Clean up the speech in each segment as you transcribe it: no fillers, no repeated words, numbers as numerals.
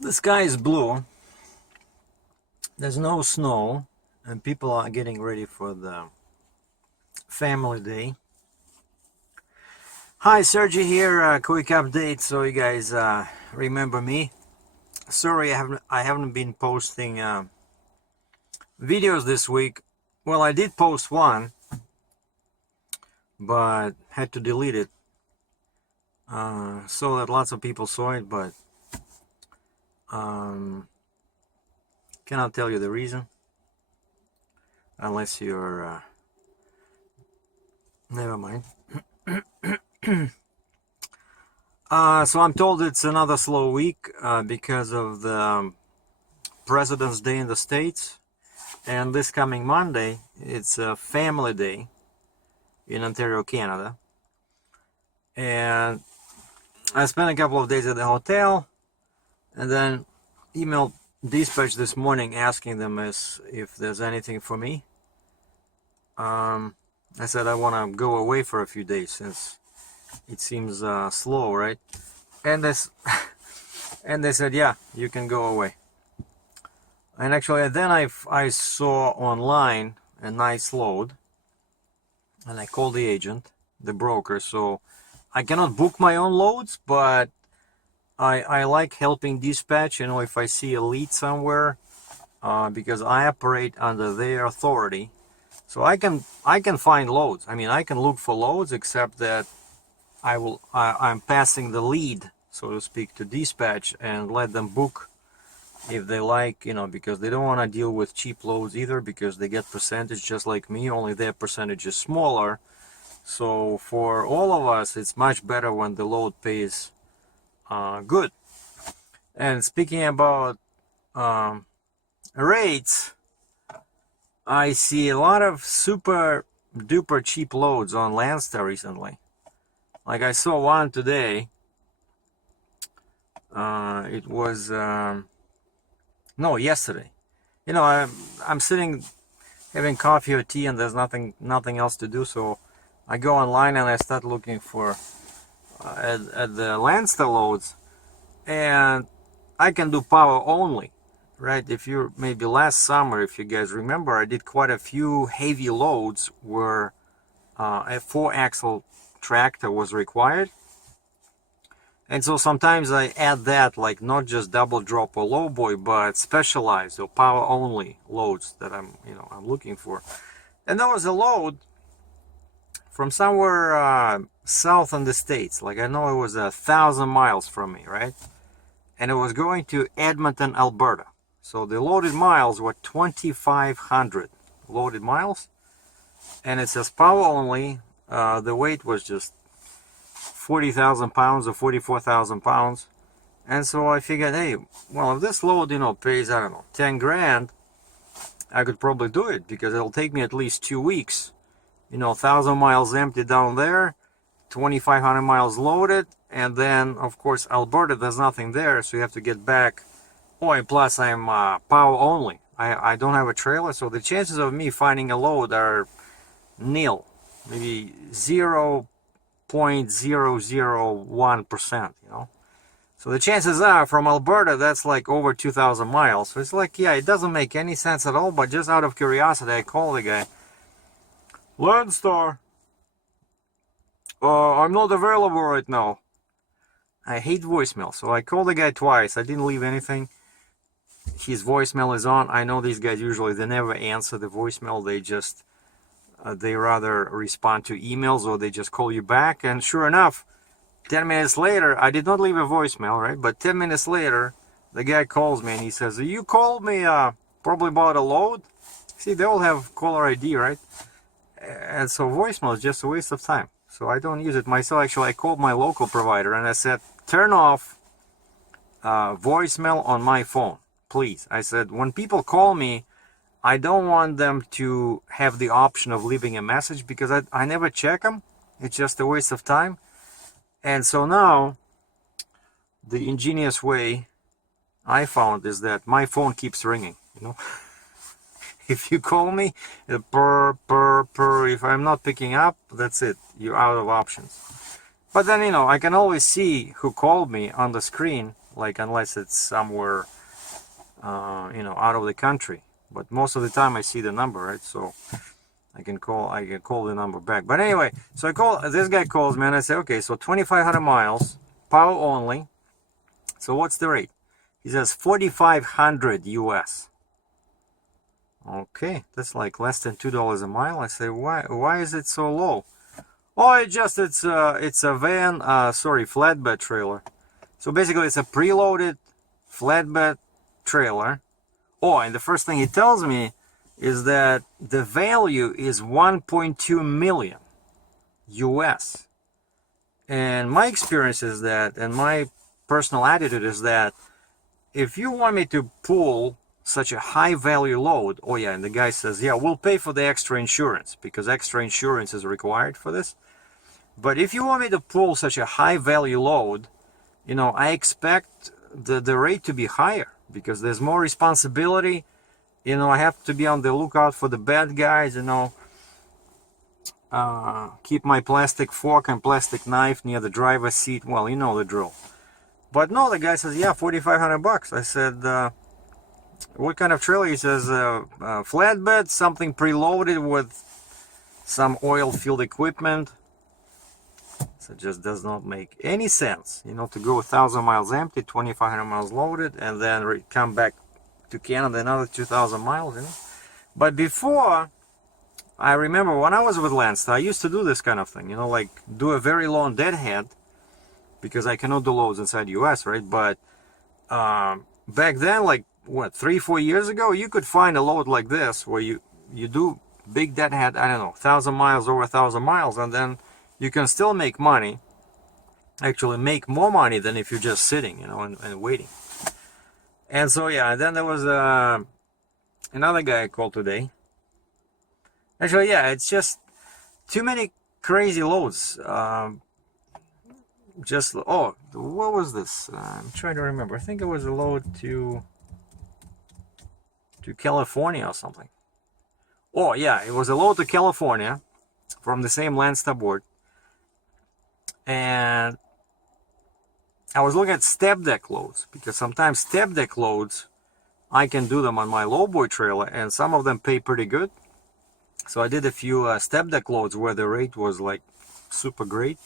The sky is blue, there's no snow, and people are getting ready for the family day. Hi, Sergey here, quick update so you guys remember me. Sorry, I haven't been posting videos this week. Well, I did post one, but had to delete it. So that lots of people saw it, but cannot tell you the reason unless you're never mind. So I'm told it's another slow week because of the President's Day in the States, and this coming Monday it's a family day in Ontario, Canada. And I spent a couple of days at the hotel and then emailed dispatch this morning asking them if there's anything for me. I said I want to go away for a few days since it seems slow, right? And and they said, yeah, you can go away. And actually then I saw online a nice load, and I called the agent, the broker. So I cannot book my own loads, but I like helping dispatch, if I see a lead somewhere, because I operate under their authority. So I can find loads. I mean, I can look for loads, except that I'm passing the lead, so to speak, to dispatch and let them book if they like, because they don't want to deal with cheap loads either, because they get percentage just like me, only their percentage is smaller. So for all of us, it's much better when the load pays good. And speaking about rates, I see a lot of super duper cheap loads on Landstar recently. Like I saw one today. It was no, yesterday. I'm sitting having coffee or tea, and there's nothing else to do, so I go online and I start looking for at the Landstar loads, and I can do power only, right? If you maybe last summer, if you guys remember, I did quite a few heavy loads where a 4-axle tractor was required. And so sometimes I add that, like not just double drop or lowboy, but specialized or power only loads that I'm looking for. And there was a load from somewhere south in the States. Like I know it was 1,000 miles from me, right? And it was going to Edmonton, Alberta. So the loaded miles were 2,500 loaded miles, and it says power only. The weight was just 40,000 pounds or 44,000 pounds. And so I figured, hey, well, if this load, pays, I don't know, 10 grand, I could probably do it, because it'll take me at least 2 weeks. 1,000 miles empty down there, 2,500 miles loaded, and then, of course, Alberta, there's nothing there, so you have to get back. Oh, and plus I'm power only. I don't have a trailer, so the chances of me finding a load are nil, maybe 0.001%, So the chances are from Alberta, that's like over 2,000 miles. So it's like, yeah, it doesn't make any sense at all, but just out of curiosity, I call the guy. Landstar, I'm not available right now. I hate voicemail, so I called the guy twice. I didn't leave anything. His voicemail is on. I know these guys usually, they never answer the voicemail. They just, they rather respond to emails, or they just call you back. And sure enough, 10 minutes later, I did not leave a voicemail, right? But 10 minutes later, the guy calls me and he says, you called me probably about a load? See, they all have caller ID, right? And so voicemail is just a waste of time. So I don't use it myself. Actually, I called my local provider and I said, turn off voicemail on my phone, please. I said, when people call me, I don't want them to have the option of leaving a message, because I never check them. It's just a waste of time. And so now, the ingenious way I found is that my phone keeps ringing, If you call me, purr, purr, purr. If I'm not picking up, that's it. You're out of options. But then, I can always see who called me on the screen like unless it's somewhere you know, out of the country. But most of the time I see the number, right? So I can call the number back. But anyway, so I call, this guy calls me and I say, okay, so 2,500 miles, power only. So what's the rate? He says 4,500 US. Okay, that's like less than $2 a mile. I say, why is it so low? Oh, it's a van, flatbed trailer. So basically it's a preloaded flatbed trailer. Oh, and the first thing he tells me is that the value is 1.2 million US. And my experience is that, and my personal attitude is that, if you want me to pull such a high value load, oh yeah, and the guy says, yeah, we'll pay for the extra insurance, because extra insurance is required for this. But if you want me to pull such a high value load, you know, I expect the rate to be higher, because there's more responsibility. You know, I have to be on the lookout for the bad guys, you know, keep my plastic fork and plastic knife near the driver's seat. Well, you know the drill. But no, the guy says, yeah, 4,500 bucks. I said, what kind of trailer? He says, flatbed, something preloaded with some oil-filled equipment. So it just does not make any sense, you know, to go 1,000 miles empty, 2,500 miles loaded, and then come back to Canada another 2,000 miles, you know. But before, I remember when I was with Landstar, I used to do this kind of thing, you know, like do a very long deadhead, because I cannot do loads inside the US, right? But back then, like what, 3-4 years ago, you could find a load like this where you do big deadhead, I don't know, 1,000 miles, over 1,000 miles, and then you can still make money, actually make more money than if you're just sitting, you know, and waiting. And so yeah, and then there was another guy I called today. Actually, yeah, it's just too many crazy loads. Just, oh, what was this? I'm trying to remember. I think it was a load to California or something. Oh yeah, it was a load to California from the same Landstar board. And I was looking at step deck loads, because sometimes step deck loads, I can do them on my lowboy trailer, and some of them pay pretty good. So I did a few step deck loads where the rate was like super great.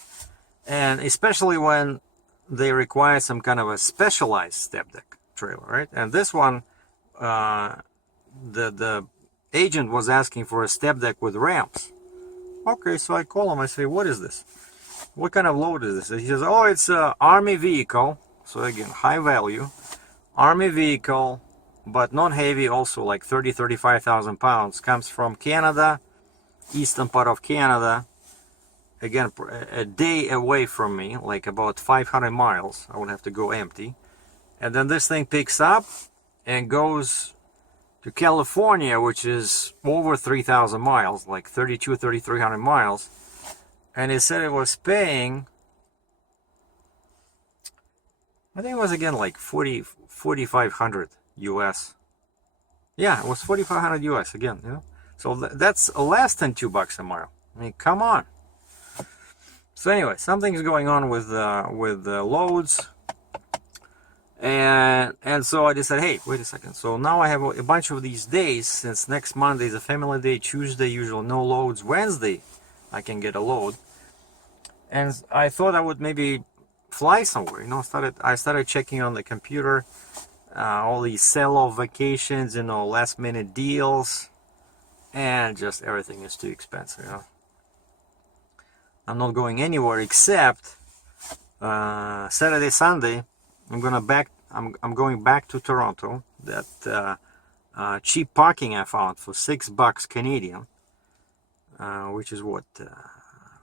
And especially when they require some kind of a specialized step deck trailer, right? And this one, the agent was asking for a step deck with ramps. Okay, so I call him, I say, what is this? What kind of load is this? He says, oh, it's an Army vehicle. So again, high value. Army vehicle, but not heavy, also like 35,000 pounds. Comes from Canada, eastern part of Canada. Again, a day away from me, like about 500 miles. I would have to go empty. And then this thing picks up and goes to California, which is over 3,000 miles, like 3,300 miles. And it said it was paying, I think it was again like 4,500 US. Yeah, it was 4,500 US again, you know. So that's less than $2 a mile. I mean, come on. So anyway, something's going on with loads, and so I decided, hey, wait a second. So now I have a bunch of these days, since next Monday is a family day, Tuesday usually no loads, Wednesday I can get a load, and I thought I would maybe fly somewhere. You know, I started checking on the computer, all these sell-off vacations, you know, last-minute deals, and just everything is too expensive, you know. I'm not going anywhere except Saturday, Sunday. I'm going back to Toronto. That cheap parking I found for $6 Canadian, which is what,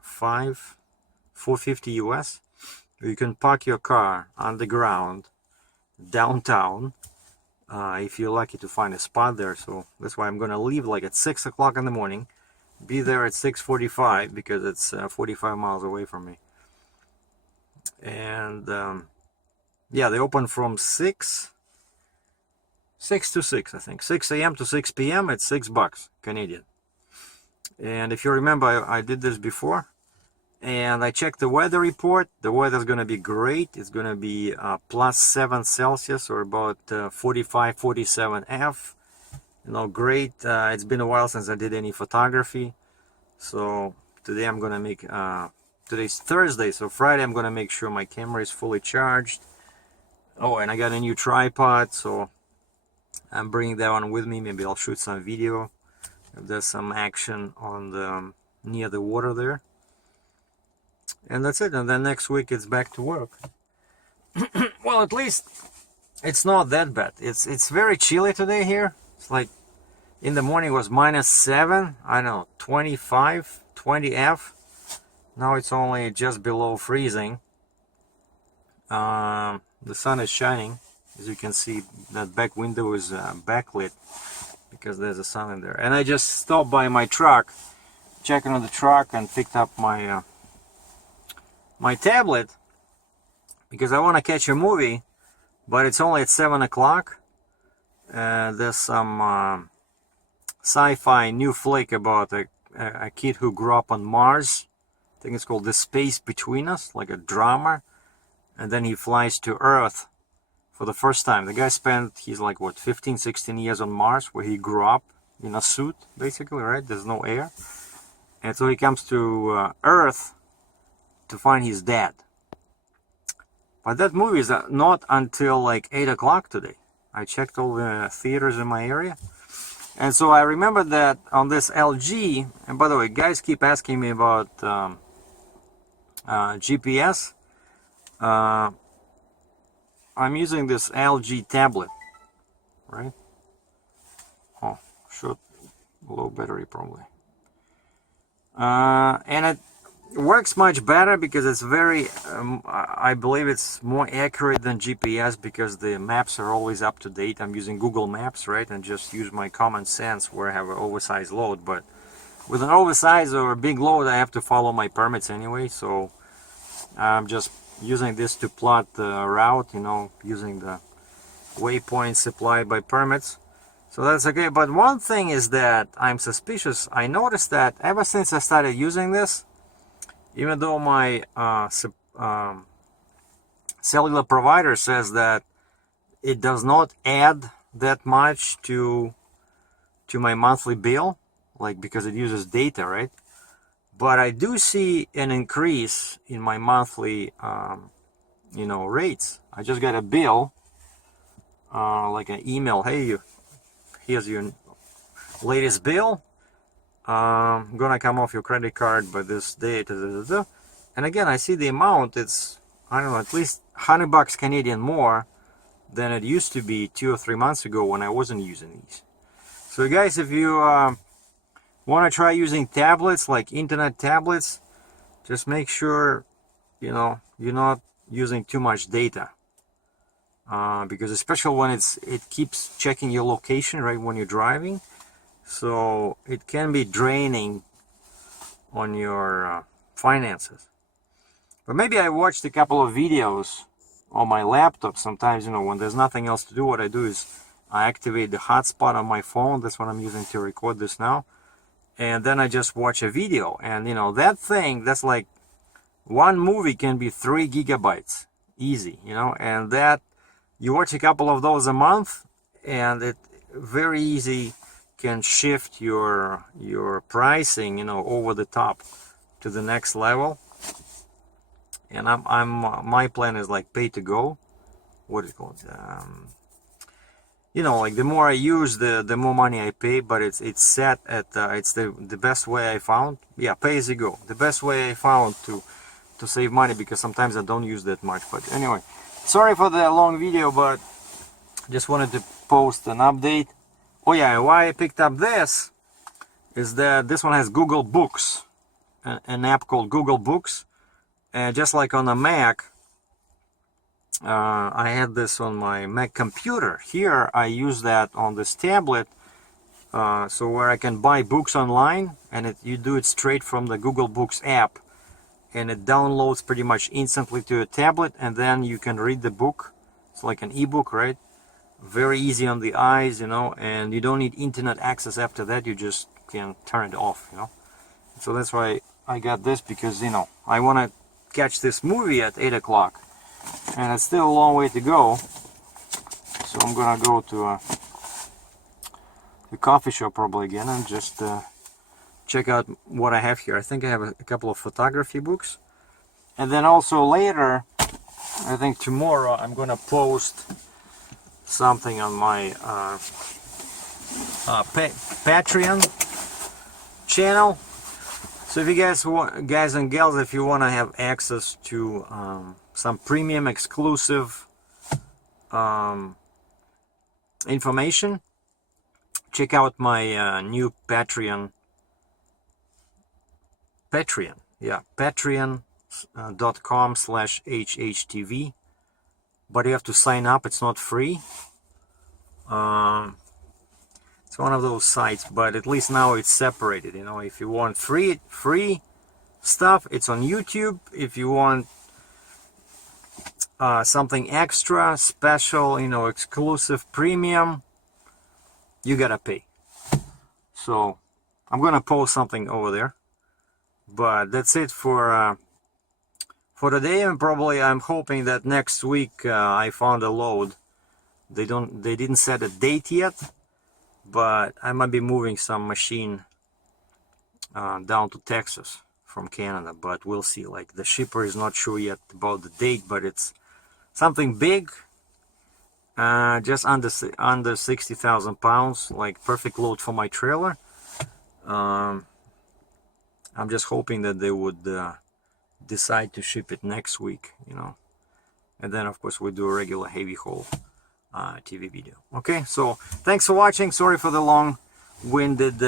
$4.50 US. You can park your car underground downtown if you're lucky to find a spot there. So that's why I'm gonna leave like at 6 o'clock in the morning. Be there at 6:45 because it's 45 miles away from me. And yeah, they open from 6 to 6, I think. 6 a.m. to 6 p.m. It's $6 Canadian. And if you remember, I did this before. And I checked the weather report. The weather's going to be great. It's going to be +7 Celsius, or about 45, 47 F. You know, great. It's been a while since I did any photography. So today I'm going to make, today's Thursday, so Friday I'm going to make sure my camera is fully charged. Oh, and I got a new tripod, so I'm bringing that one with me. Maybe I'll shoot some video if there's some action on the near the water there. And that's it. And then next week it's back to work. Well, at least it's not that bad. It's very chilly today here. It's like in the morning it was -7. I don't know, 25, 20 F. Now it's only just below freezing. The sun is shining. As you can see, that back window is backlit because there's a sun in there. And I just stopped by my truck, checking on the truck, and picked up my my tablet because I want to catch a movie, but it's only at 7 o'clock. There's some sci-fi new flick about a kid who grew up on Mars. I think it's called The Space Between Us, like a drama. And then he flies to Earth for the first time. The guy spent, he's like, what, 15, 16 years on Mars, where he grew up in a suit, basically, right? There's no air. And so he comes to Earth to find his dad. But that movie is not until like 8 o'clock today. I checked all the theaters in my area. And so I remember that on this LG, and by the way, guys keep asking me about GPS. I'm using this LG tablet, right? Oh, short, low battery probably. And it works much better because it's very, I believe it's more accurate than GPS because the maps are always up to date. I'm using Google Maps, right? And just use my common sense where I have an oversized load. But with an oversized or a big load, I have to follow my permits anyway. So I'm just using this to plot the route, you know, using the waypoints supplied by permits. So that's okay. But one thing is that I'm suspicious. I noticed that ever since I started using this, even though my cellular provider says that it does not add that much to my monthly bill, like because it uses data, right? But I do see an increase in my monthly, you know, rates. I just got a bill, like an email. Hey, here's your latest bill. Gonna come off your credit card by this date. And again, I see the amount. It's, I don't know, at least $100 Canadian more than it used to be 2 or 3 months ago when I wasn't using these. So guys, if you want to try using tablets, like internet tablets, just make sure, you know, you're not using too much data, because especially when it keeps checking your location right when you're driving, so it can be draining on your finances. But maybe I watched a couple of videos on my laptop. Sometimes, you know, when there's nothing else to do, what I do is I activate the hotspot on my phone. That's what I'm using to record this now. And then I just watch a video, and you know, that thing, that's like one movie can be 3 gigabytes easy, you know, and that you watch a couple of those a month, and it very easy can shift your pricing, you know, over the top to the next level. And my plan is like pay to go. What is it called? You know, like the more I use, the more money I pay, but it's set at it's the best way I found. Yeah, pay as you go. The best way I found to save money, because sometimes I don't use that much. But anyway, sorry for the long video, but just wanted to post an update. Oh yeah, why I picked up this is that this one has Google Books, an app called Google Books, and just like on a Mac. I had this on my Mac computer. Here I use that on this tablet, so where I can buy books online, and you do it straight from the Google Books app, and it downloads pretty much instantly to a tablet, and then you can read the book. It's like an ebook, right? Very easy on the eyes, you know, and you don't need internet access after that. You just can turn it off, you know. So that's why I got this because, you know, I want to catch this movie at 8 o'clock. And it's still a long way to go. So I'm gonna go to the coffee shop probably again and just check out what I have here. I think I have a couple of photography books. And then also later, I think tomorrow, I'm gonna post something on my Patreon channel. So if you guys and gals, if you want to have access to some premium exclusive information, check out my new Patreon, yeah, patreon.com/hhtv. But you have to sign up. It's not free. It's one of those sites, but at least now it's separated. You know, if you want free stuff, it's on YouTube. If you want something extra, special, you know, exclusive, premium, you gotta pay. So I'm gonna post something over there. But that's it for today, and probably I'm hoping that next week I found a load. They didn't set a date yet, but I might be moving some machine down to Texas from Canada, but we'll see. Like, the shipper is not sure yet about the date, but it's something big, just under 60,000 pounds, like perfect load for my trailer. I'm just hoping that they would decide to ship it next week, you know, and then of course we do a regular heavy haul TV video. Okay, so thanks for watching. Sorry for the long-winded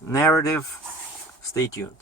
narrative. Stay tuned.